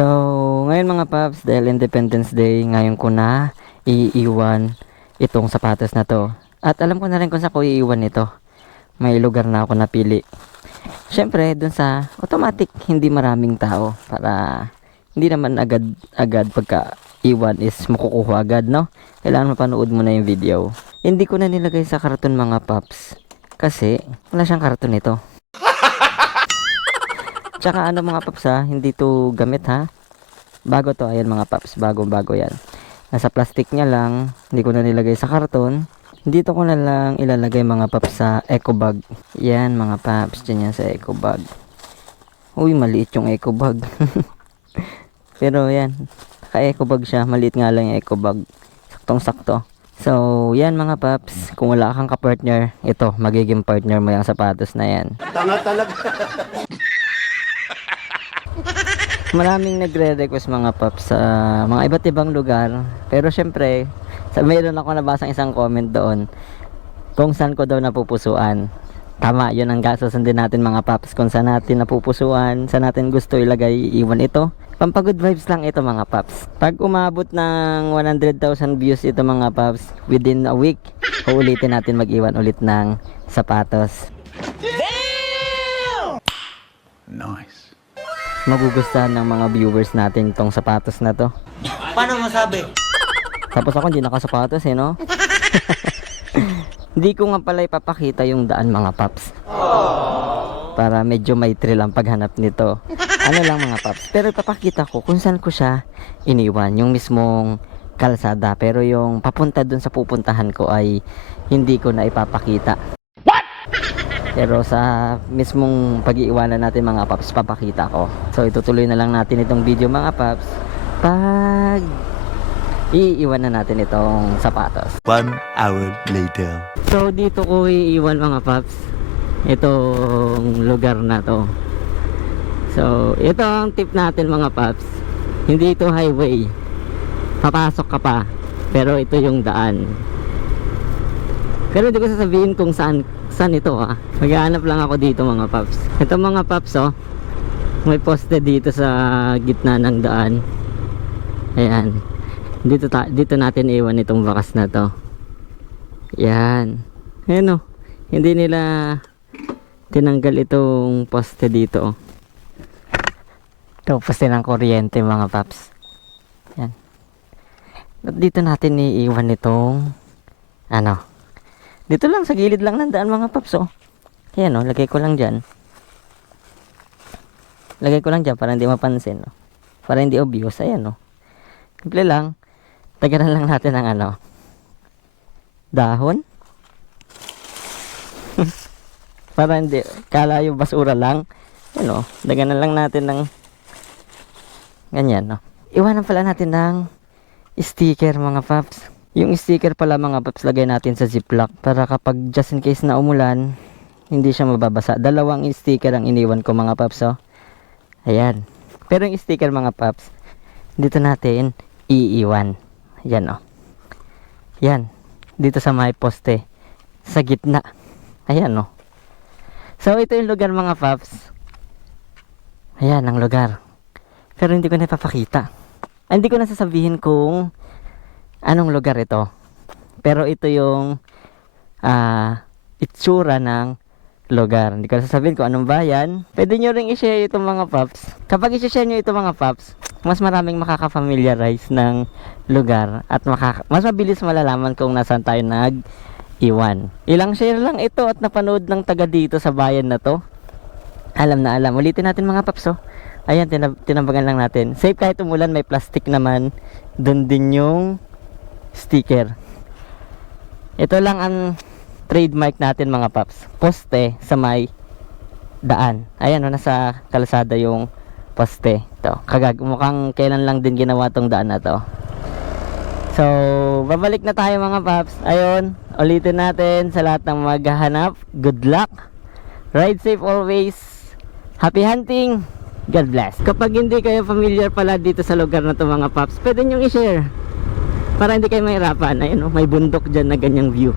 So, ngayon mga paps, dahil Independence Day, ngayon ko na iiwan itong sapatos na to. At alam ko na rin kung saan ko iiwan ito. May lugar na ako napili. Siyempre, dun sa automatic, hindi maraming tao. Para hindi naman agad pagka iwan is makukuha agad, no? Kailangan mapanood mo na yung video. Hindi ko na nilagay sa karton mga paps. Kasi, wala siyang karton ito. Tsaka ano mga paps ha, hindi to gamit ha. Bago to, ayan mga paps, bago yan. Nasa plastic niya lang, hindi ko na nilagay sa karton. Dito ko na lang ilalagay mga paps sa eco bag. Yan mga paps, dyan yan sa eco bag. Uy, maliit yung eco bag. Pero yan, naka-eco bag siya, maliit nga lang yung eco bag. Saktong sakto. So, yan mga paps, kung wala kang ka-partner, ito, magiging partner mo yung sapatos na yan. Tanga talaga. Maraming nagre-request mga paps sa mga iba't ibang lugar. Pero syempre, mayroon ako nabasang isang comment doon kung saan ko daw napupusuan. Tama, yun ang susundin natin mga paps. Kung saan natin napupusuan, saan natin gusto ilagay, iwan ito. Pampagood vibes lang ito mga paps. Pag umabot ng 100,000 views ito mga paps, within a week, uulitin natin mag-iwan ulit ng sapatos. Damn! Nice. Magugustuhan ng mga viewers natin itong sapatos na to. Paano masabi? Tapos ako hindi nakasapatos no? Hindi ko nga pala ipapakita yung daan mga paps. Para medyo may thrill ang paghanap nito. Ano lang mga paps. Pero ipapakita ko kung saan ko siya iniwan. Yung mismong kalsada. Pero yung papunta dun sa pupuntahan ko ay hindi ko na ipapakita. Pero sa mismong pag-iiwanan natin mga paps, papakita ko. So itutuloy na lang natin itong video mga paps pag iiwan na natin itong sapatos. 1 hour later. So dito ko iiwan mga paps itong lugar na to. So ito ang tip natin mga paps. Hindi ito highway. Papasok ka pa. Pero ito yung daan. Pero hindi ko sasabihin kung saan ito maghahanap lang ako dito mga paps. Ito mga paps may poste dito sa gitna ng daan. Ayan. Dito natin iwan itong bakas na to. Yan. Ayan hindi nila tinanggal itong poste dito. Ito poste ng kuryente mga paps. Yan. At dito natin iiwan itong dito lang sa gilid lang ng daan mga paps Ayan lagay ko lang dyan. Lagay ko lang dyan para hindi mapansin para hindi obvious. Ayan simple lang. Tagaran lang natin ng dahon. Para hindi kala yung basura lang. Ayan daganan lang natin ng ganyan Iwanan pala natin ng sticker mga paps. Yung sticker pala mga paps lagay natin sa ziplock para kapag just in case na umulan hindi siya mababasa. Dalawang sticker ang iniwan ko mga paps Ayan. Pero yung sticker mga paps dito natin iiwan. Ayan Yan. Dito sa may poste sa gitna. Ayan So ito yung lugar mga paps. Ayan ang lugar. Pero hindi ko na ipapakita. Hindi ko na sasabihin kung anong lugar ito. Pero ito yung itsura ng lugar. Hindi ko sasabihin kung anong bayan. Pwede nyo ring i-share ito mga paps. Kapag i-share nyo ito mga paps, mas maraming makaka-familiarize ng lugar. At mas mabilis malalaman kung nasaan tayo nag-iwan. Ilang share lang ito at napanood ng taga dito sa bayan na to. Alam na alam. Ulitin natin mga paps Ayan, tinambagan lang natin. Safe kahit umulan, may plastic naman. Doon din yung sticker. Ito lang ang trademark natin mga paps. Poste sa may daan. Ayan nasa kalsada yung poste. Ito. Mukhang kailan lang din ginawa tong daan na to. So, babalik na tayo mga paps. Ayun, ulitin natin sa lahat ng maghahanap. Good luck. Ride safe always. Happy hunting. God bless. Kapag hindi kayo familiar pala dito sa lugar na to mga paps, pwede nyo i-share para hindi kayo mahirapan. Ayun may bundok dyan na ganyang view.